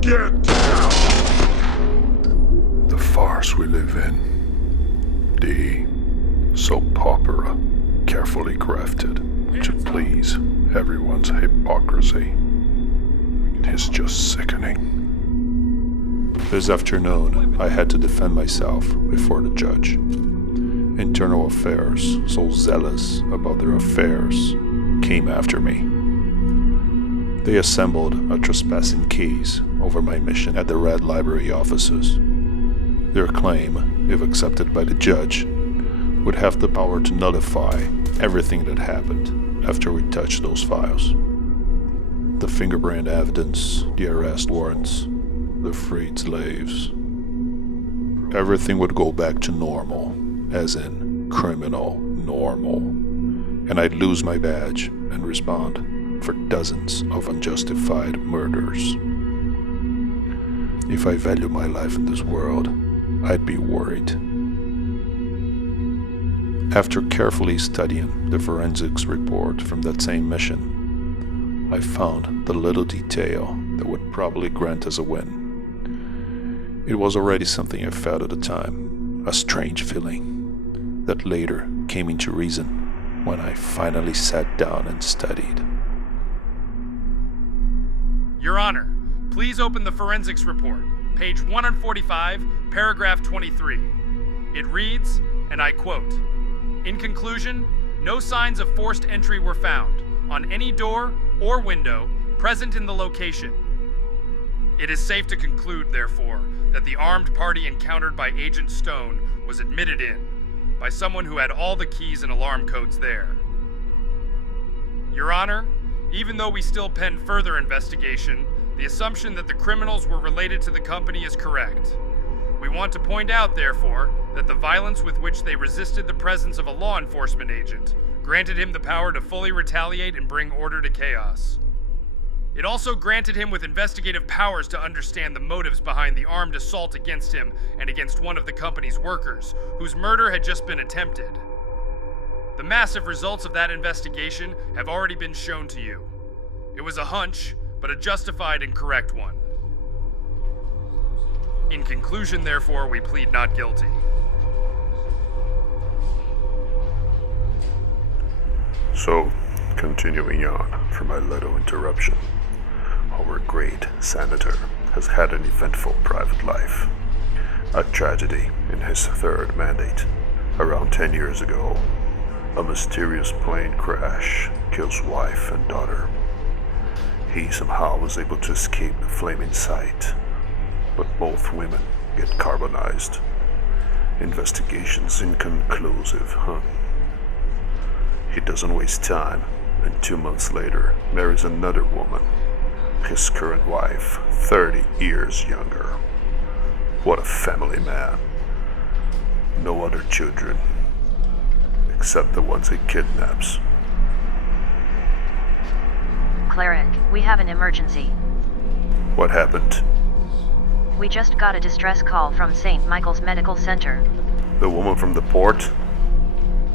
Get down! The farce we live in. The soap opera, carefully crafted to please everyone's hypocrisy. It's just sickening. This afternoon, I had to defend myself before the judge. Internal Affairs, so zealous about their affairs, came after me. They assembled a trespassing case over my mission at the Red Library offices. Their claim, if accepted by the judge, would have the power to nullify everything that happened after we touched those files. The fingerprint evidence, the arrest warrants, the freed slaves. Everything would go back to normal, as in criminal normal, and I'd lose my badge and respond for dozens of unjustified murders. If I value my life in this world, I'd be worried. After carefully studying the forensics report from that same mission, I found the little detail that would probably grant us a win. It was already something I felt at the time, a strange feeling that later came into reason when I finally sat down and studied. Your Honor, please open the forensics report, page 145, paragraph 23. It reads, and I quote, "In conclusion, no signs of forced entry were found on any door or window present in the location. It is safe to conclude, therefore, that the armed party encountered by Agent Stone was admitted in by someone who had all the keys and alarm codes there. Your Honor, even though we still pen further investigation, the assumption that the criminals were related to the company is correct. We want to point out, therefore, that the violence with which they resisted the presence of a law enforcement agent granted him the power to fully retaliate and bring order to chaos. It also granted him with investigative powers to understand the motives behind the armed assault against him and against one of the company's workers, whose murder had just been attempted. The massive results of that investigation have already been shown to you. It was a hunch, but a justified and correct one. In conclusion, therefore, we plead not guilty." So, continuing on from my little interruption, our great senator has had an eventful private life. A tragedy in his third mandate. Around 10 years ago, a mysterious plane crash kills wife and daughter. He somehow was able to escape the flaming sight, but both women get carbonized. Investigation's inconclusive, huh? He doesn't waste time, and 2 months later marries another woman, his current wife, 30 years younger. What a family man. No other children, except the ones he kidnaps. Cleric, we have an emergency. What happened? We just got a distress call from St. Michael's Medical Center. The woman from the port?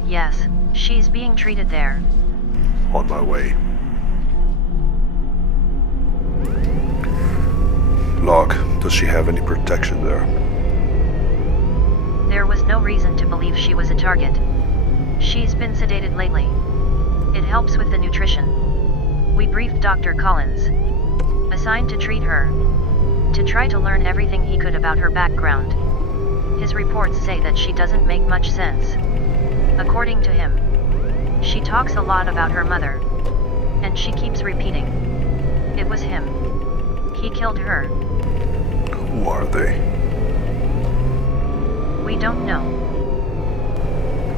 Yes, she's being treated there. On my way. Log, does she have any protection there? There was no reason to believe she was a target. She's been sedated lately. It helps with the nutrition. We briefed Dr. Collins, assigned to treat her, to try to learn everything he could about her background. His reports say that she doesn't make much sense. According to him, she talks a lot about her mother, and she keeps repeating, "It was him. He killed her." Who are they? We don't know.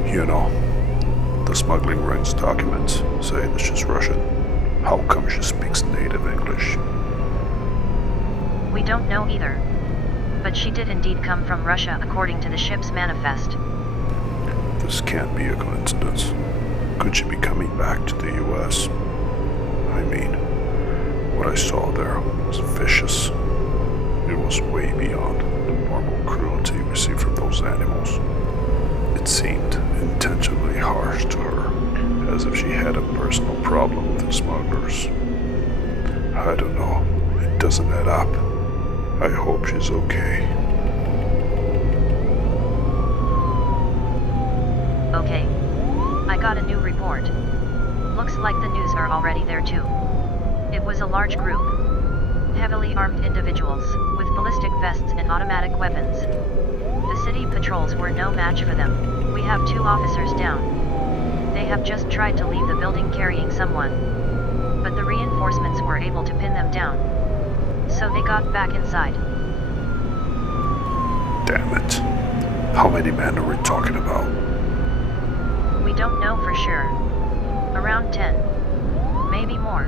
You know, the smuggling ring's documents say that she's Russian. How come she speaks native English? We don't know either. But she did indeed come from Russia according to the ship's manifest. This can't be a coincidence. Could she be coming back to the US? I mean, what I saw there was vicious. It was way beyond the normal cruelty received from those animals. It seemed intentionally harsh to her, as if she had a personal problem with the smugglers. I don't know, it doesn't add up. I hope she's okay. Okay. I got a new report. Looks like the news are already there too. It was a large group. Heavily armed individuals, with ballistic vests and automatic weapons. The city patrols were no match for them. We have 2 officers down. They have just tried to leave the building carrying someone. But the reinforcements were able to pin them down. So they got back inside. Damn it. How many men are we talking about? We don't know for sure. Around 10. Maybe more.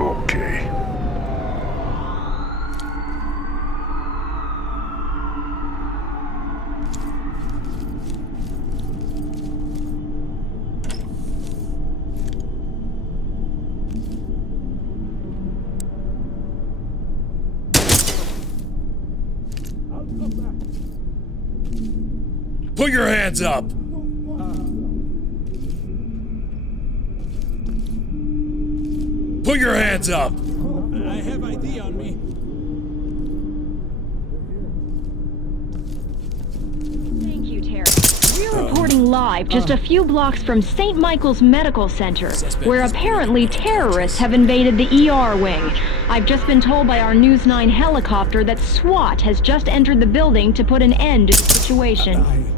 Okay. Put your hands up! Put your hands up! I have ID on me. Thank you, Terry. We're reporting live just a few blocks from St. Michael's Medical Center, where apparently terrorists have invaded the ER wing. I've just been told by our News 9 helicopter that SWAT has just entered the building to put an end to the situation.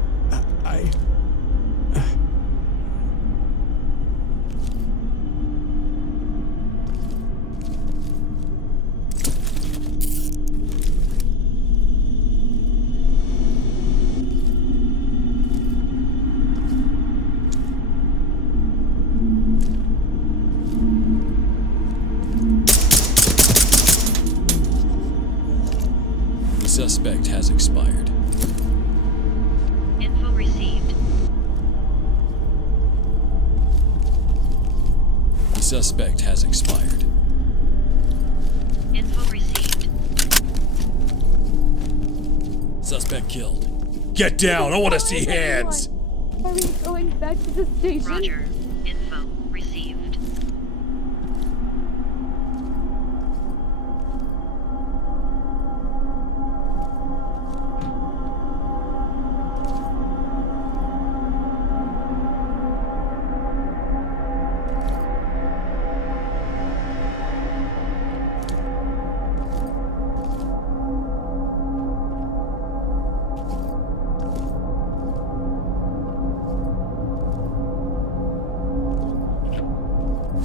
Suspect has expired. Info received. The suspect has expired. Info received. Suspect killed. Get down! I want to see hands! Are we going back to the station? Roger. Info received.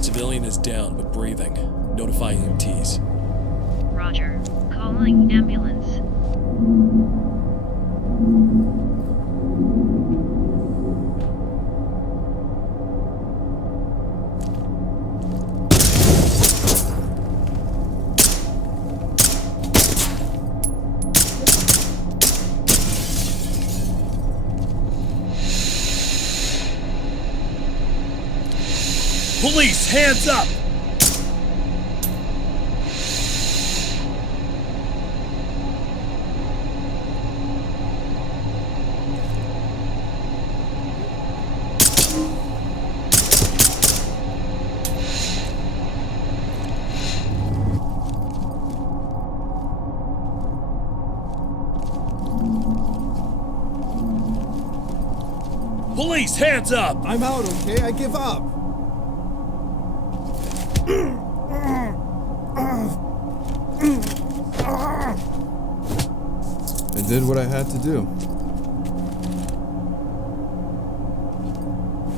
Civilian is down but breathing. Notify EMTs. Roger. Calling ambulance. Police, hands up! Police, hands up! I'm out, okay? I give up. I did what I had to do.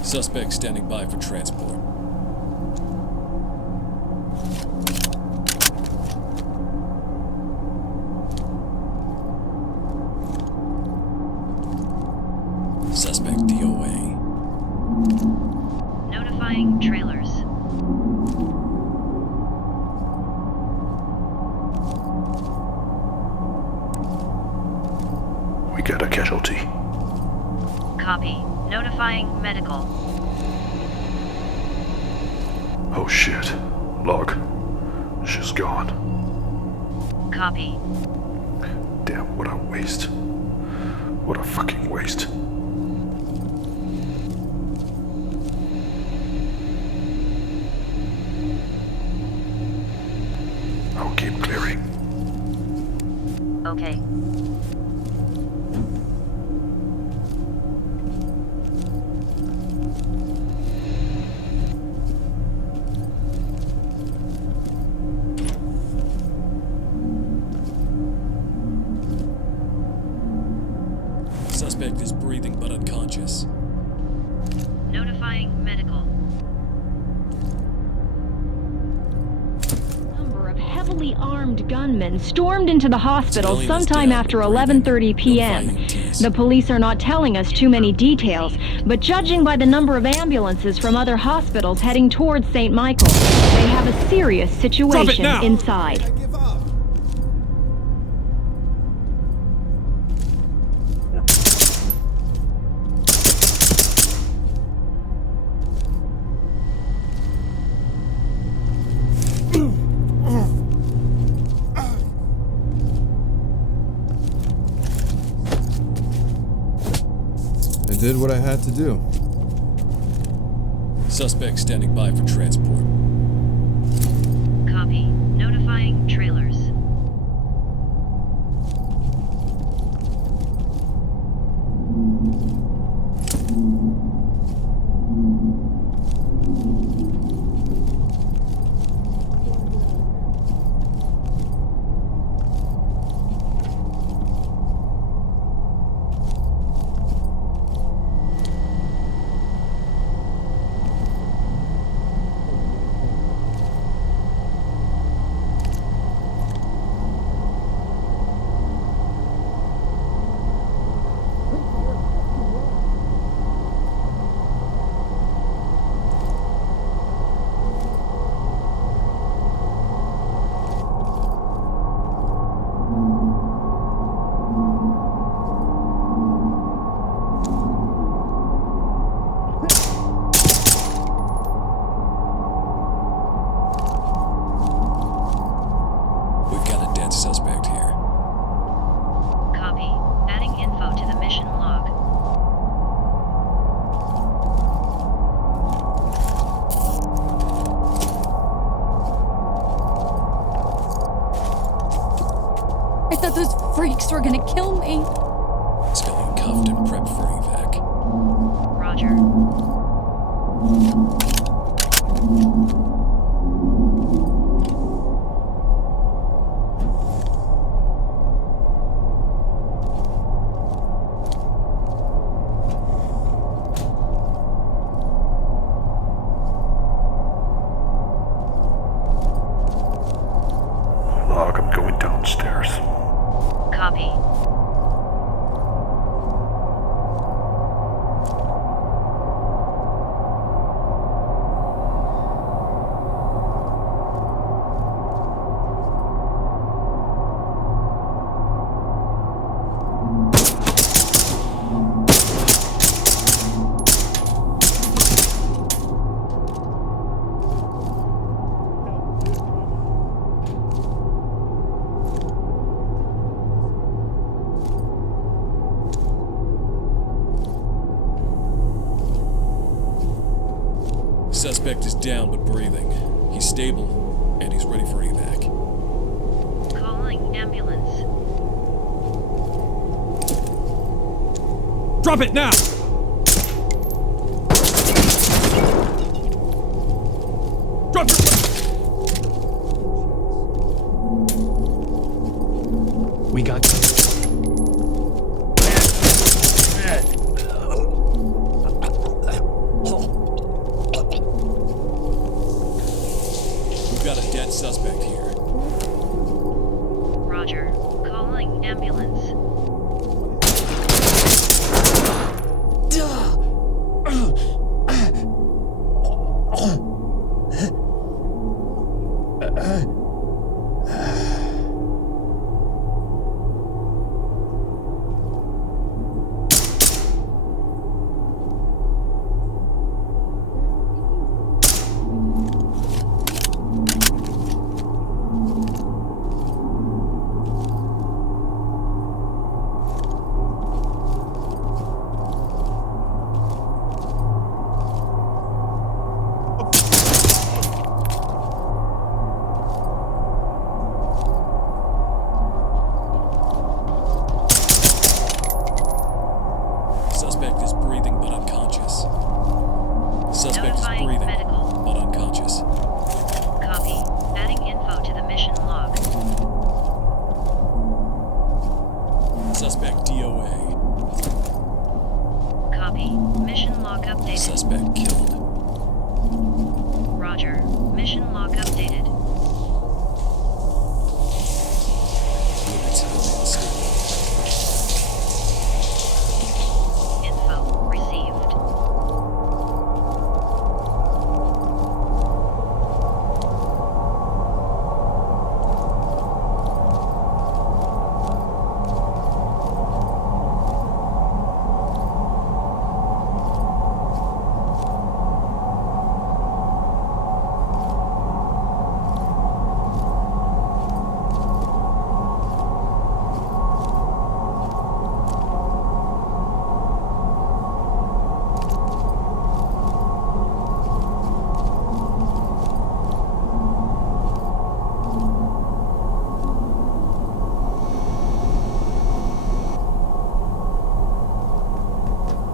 Suspect standing by for transport. Suspect DOA. Notifying trailers. We got a casualty. Copy. Notifying medical. Oh shit. Log. She's gone. Copy. Damn, what a waste. What a fucking waste. I'll keep clear okay? Suspect is breathing but unconscious. Notifying medical. Number of heavily armed gunmen stormed into the hospital Civilian is sometime down, after breathing. 11:30 p.m. Notifying EMTs. The police are not telling us too many details, but judging by the number of ambulances from other hospitals heading towards St. Michael's, they have a serious situation now. inside. I give up. I did what I had to do. Suspect standing by for transport. Copy. Notifying trailers. We've got a dead suspect here. Copy. Adding info to the mission log. I thought those freaks were gonna kill me. Civilian cuffed and prepped for evac. Roger. Log, I'm going downstairs. Copy. Suspect is down but breathing. He's stable, and he's ready for evac. Calling ambulance. Drop it now! Drop it! We got... We've got a dead suspect here. Roger. Calling ambulance. Suspect is breathing but unconscious. Suspect is Notifying breathing medical. but unconscious. Copy. Adding info to the mission log. Suspect DOA. Copy. Mission log updated. Suspect killed. Roger. Mission log updated. Units have been stable. Info received.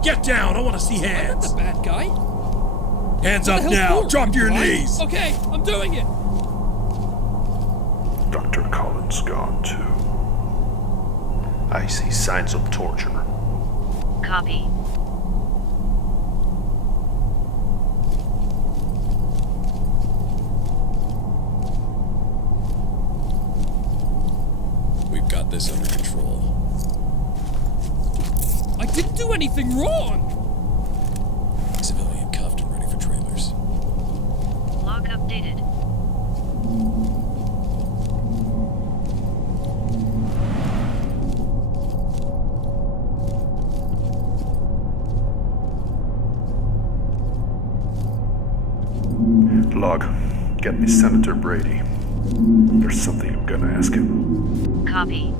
Get down! I want to see I'm not hands! the bad guy. Hands What up the hell now! for? Drop to your Right? knees! Okay, I'm doing it. Dr. Collins gone too. I see signs of torture. Copy. We've got this under control. I didn't do anything wrong. Civilian cuffed and ready for trailers. Log updated. Log, get me Senator Brady. There's something I'm gonna ask him. Copy.